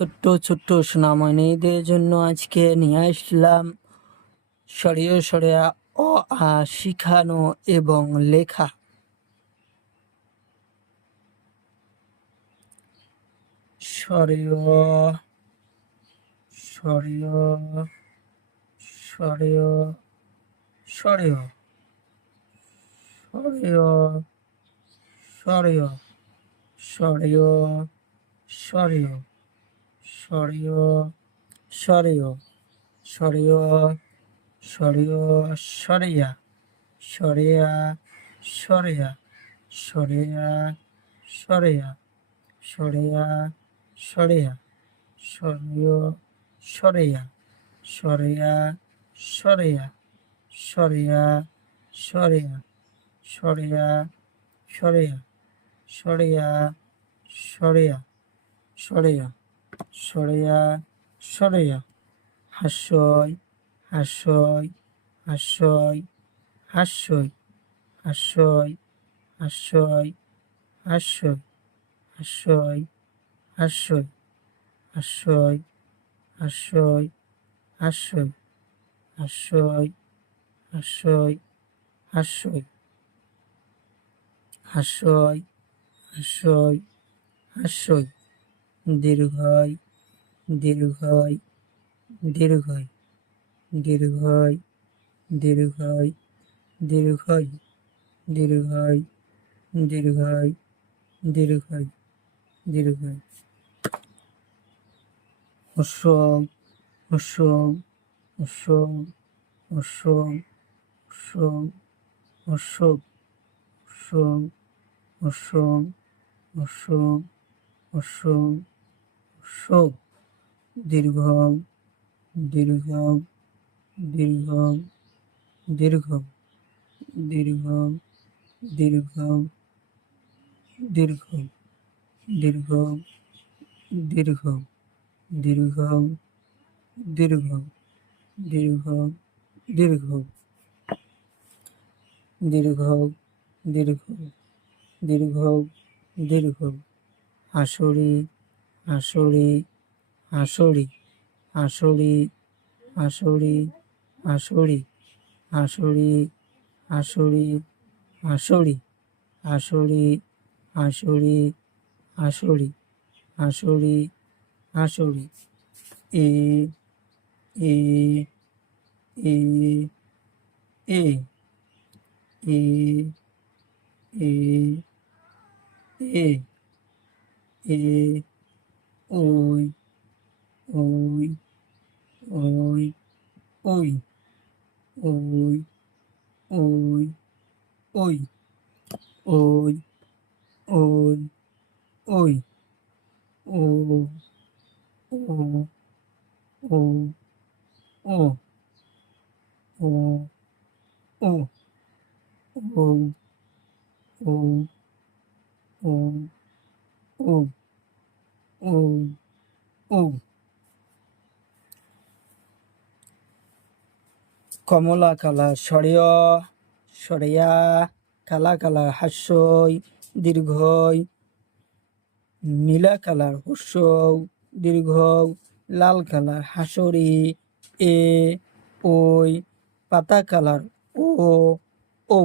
ছোট্ট ছোট্ট সোনামণিদের জন্য আজকে নিয়ে আসলাম সরিয়ে সরিয়া অ আ শিখানো এবং লেখা। সরিয় সরিয় সরিয় সরিয় সরিয় সরিয় সরিয় সরিয় সরিয় সরিয় সরিয় সরিয় সরিয়া সরিয়া সরিয়া সরিয়া সরিয়া সরিয়া সরিয়া সরিয় সরিয়া সরিয়া সরিয়া সরিয়া সরিয়া সরিয়া সরিয়া সরিয়া সরিয়া সরিয়া সরিয়া সরিয়া হাস্যই হাস্যই হাস্যই হাস্যই হাস্যই হাস্যই হাস্যই হাস্যই হাস্যই হাস্যই হাস্যই হাস্যই হাস্যই হাস্যই হাস্যই হাস্যই হাস্যই হাস্যই দীর্ঘই দীর্ঘই দীর্ঘই দীর্ঘই দীর্ঘই দীর্ঘই দীর্ঘই দীর্ঘই দীর্ঘই দীর্ঘই হ্রস্ব হ্রস্ব হ্রস্ব হ্রস্ব হ্রস্ব হ্রস্ব হ্রস্ব হ্রস্ব হ্রস্ব হ্রস্ব দীর্ঘ দীর্ঘ দীর্ঘ দীর্ঘ দীর্ঘ দীর্ঘ দীর্ঘ দীর্ঘ দীর্ঘ দীর্ঘ দীর্ঘ দীর্ঘ দীর্ঘ দীর্ঘ দীর্ঘ দীর্ঘ দীর্ঘ হাসুরি হাসুরি হাসুরি হাসুরি হাসুরি হাসুরি হাসুরি হাসুরি হাসুরি হাসুরি হাসুরি হাসুরি হাসুরি হাসুরি এ এ এ এ এ এ এ এ ওই ওই ওই ওই ওই ওই ওই ওই ওই ওই ও ও ও ও ও ও ও ও ও ও ও ও কমলা কালা সরিয় সরিয়া কালা কালা হাস্যই দীর্ঘই নীলা কালার হ্রস্বই দীর্ঘ লাল কালার হাসরি এ ওই পাতা কালার ও ও